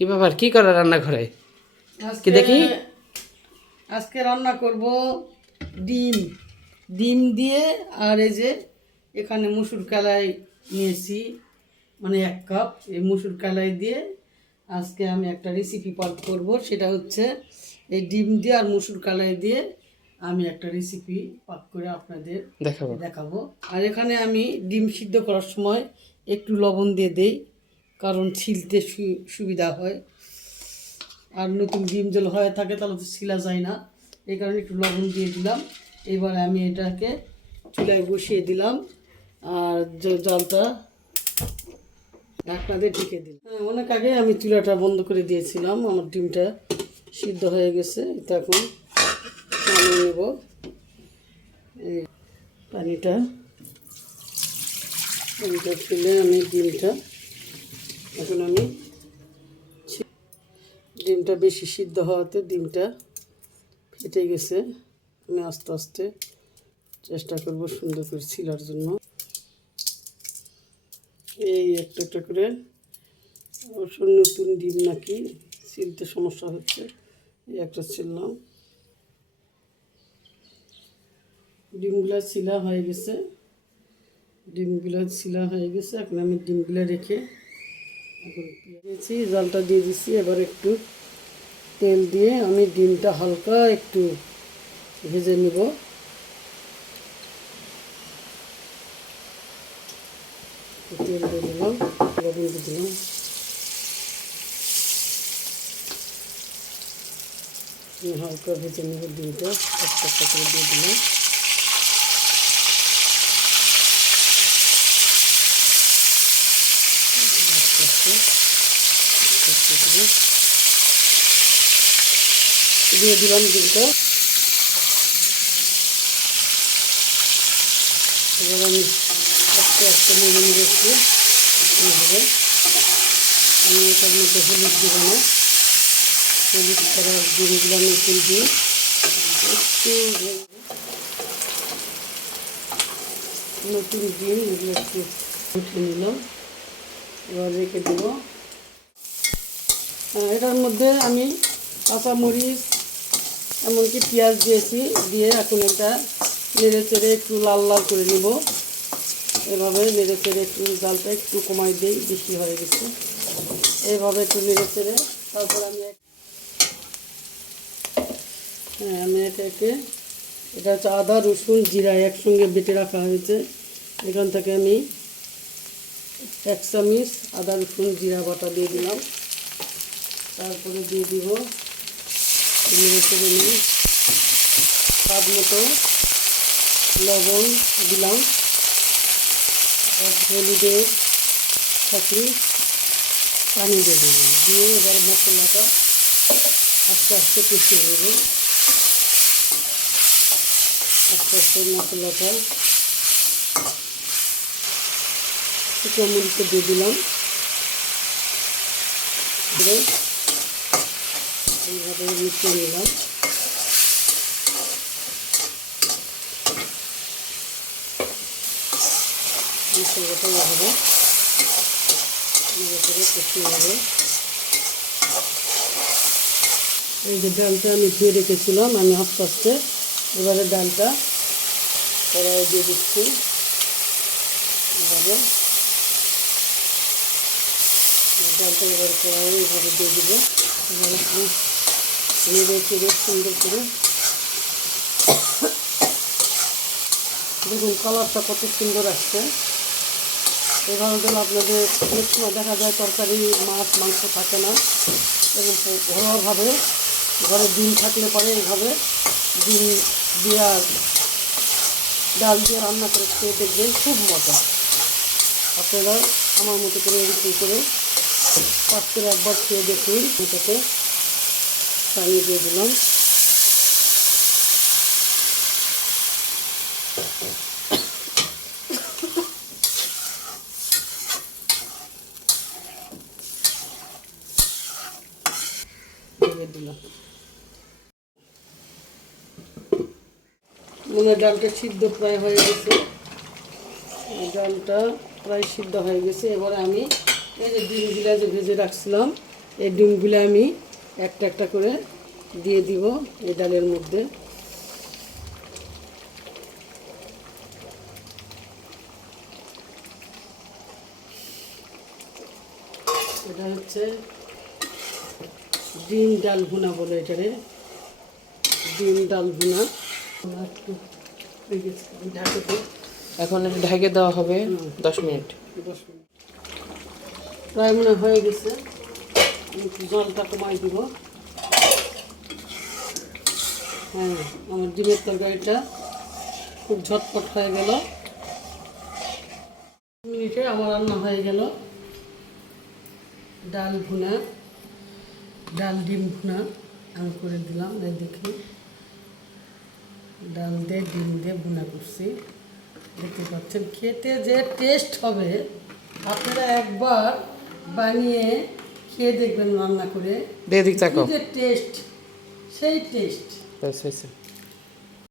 কি ব্যাপার? কি করো রান্নাঘরে? কি দেখি? আজকে রান্না করব ডিম। ডিম দিয়ে আর এই যে এখানে মুসুর কালাই নিয়েছি মানে এক কাপ। এই মুসুর কালাই দিয়ে আজকে আমি একটা রেসিপি পাক করব। সেটা হচ্ছে এই ডিম দিয়ে আর মুসুর কালাই দিয়ে আমি একটা রেসিপি পাক করে আপনাদের দেখাবো। দেখাবো। আর এখানে আমি ডিম সিদ্ধ করার সময় একটু লবণ দিয়ে দেই। কারণ ছিলতে সুবিধা হয়। আর নতুন ডিম জল হয়ে থাকে, তাহলে তো ছিলা যায় না। এই কারণে একটু লবণ দিয়ে দিলাম। এবারে আমি এটাকে চুলায় বসিয়ে দিলাম। আর জলটা ঢাকনা দিয়ে ঢেকে দিলাম। হ্যাঁ অনেক আগে আমি চুলাটা বন্ধ করে দিয়েছিলাম। আমার ডিমটা সিদ্ধ হয়ে গেছে। এটা এখন নামিয়ে নেব। এই পানিটা পানিটা ফেলে আমি ডিমটা এখন আমি ডিমটা বেশি সিদ্ধ হওয়াতে ডিমটা ফেটে গেছে। আমি আস্তে আস্তে চেষ্টা করব সুন্দর করে ছিলার জন্য। এই একটা একটা করে অবশ্য নতুন ডিম নাকি ছিলতে সমস্যা হচ্ছে, এই একটা ছিললাম। ডিমগুলা ছিলা হয়ে গেছে। ডিমগুলো ছিলা হয়ে গেছে, এখন আমি ডিমগুলো রেখে দিয়েছি, জালটা দিয়ে দিচ্ছি এবার একটু তেল দিয়ে আমি ডিমটা হালকা একটু ভেজে নিব। তেল দিয়ে দিলাম, লবণ দিয়ে দিলাম। হালকা ভেজে নেব ডিমটা একটা করে দিয়ে দিলাম। আস্তে দিয়ে দিলাম ডিমটা এবার আমি আস্তে আস্তে নেমে নেব একটু এইভাবে আমি এটার মধ্যে হলুদ দিব। না হলুদ ছাড়া ডিমগুলো আমি ফুল দিই একটু নতুন ডিম এগুলো একটু নিলাম। এবার রেখে দেব। এটার মধ্যে আমি কাঁচামরিচ, এমনকি পেঁয়াজ দিয়েছি, দিয়ে এখন এটা নেড়ে চেড়ে একটু লাল লাল করে নিব। এভাবে নেড়ে চেড়ে একটু জালটা একটু কমাই দিই, বেশি হয়ে গেছে। এভাবে একটু নেড়ে চেড়ে তারপর আমি হ্যাঁ আমি এটাকে এটা হচ্ছে আদা, রসুন, জিরা একসঙ্গে বেটে রাখা হয়েছে। এখান থেকে আমি এক চামচ আদা রসুন জিরা বাটা দিয়ে দিলাম। তারপরে দিয়ে দিব নেড়ে নিই স্বাদ মতো লবণ দিলাম। হলুদের সাথে পানি দিয়ে দেবো দিয়ে এবার মশলাটা আস্তে আস্তে কষিয়ে দেব আস্তে আস্তে মশলাটা মরিচে দিয়ে দিলাম। এইভাবে মিশিয়ে নিলাম। মশলাটা এই যে ডালটা আমি ধুয়ে রেখেছিলাম, আমি আস্তে আস্তে এবারে ডালটা কড়াই দিয়ে দিচ্ছি। এভাবে। ডালটা এবার কড়াই এভাবে দিয়ে দেবো এবার সুন্দর করে দেখুন কালারটা কত সুন্দর আসছে এভাবে দিলে আপনাদের অনেক সময় দেখা যায় তরকারি মাছ মাংস থাকে না এবং ঘরোয়াভাবে ঘরে ডিম থাকলে পরে এইভাবে ডিম দিয়ে ডাল দিয়ে রান্না করে খেয়ে দেখবেন খুব মজা আপনারা আমার মতো করে এরকম করে পাঁচ করে একবার খেয়ে দেখুন। এটাকে চালিয়ে দিয়ে দিলাম। দিলাম। মনে ডালটা সিদ্ধ প্রায় হয়ে গেছে। ডালটা প্রায় সিদ্ধ হয়ে গেছে। এবারে আমি এই যে ডিমগুলা যে ভেজে রাখছিলাম এই ডিমগুলো আমি একটা একটা করে দিয়ে দিব এই ডালের মধ্যে। এটা হচ্ছে ডিম ডাল ভুনা বলে এটারে। ডিম ডাল ভুনা এখন এটা ঢেকে দেওয়া হবে দশ মিনিট। দশ মিনিট। প্রায় মনে হয় গেছে। জলটা কমাই দিব। হ্যাঁ আমার ডিমের তরকারিটা খুব ঝটপট হয়ে গেল। মিনিটে আমার রান্না হয়ে গেল। ডাল ভুনা, ডাল ডিম ভুনা আমি করে দিলাম। এই দেখি, ডাল দিয়ে ডিম দিয়ে ভুনা করছি। দেখতে পাচ্ছেন, খেতে যে টেস্ট হবে। আপনারা একবার বানিয়ে খেয়ে দেখবেন রান্না করে। টেস্ট সেই টেস্ট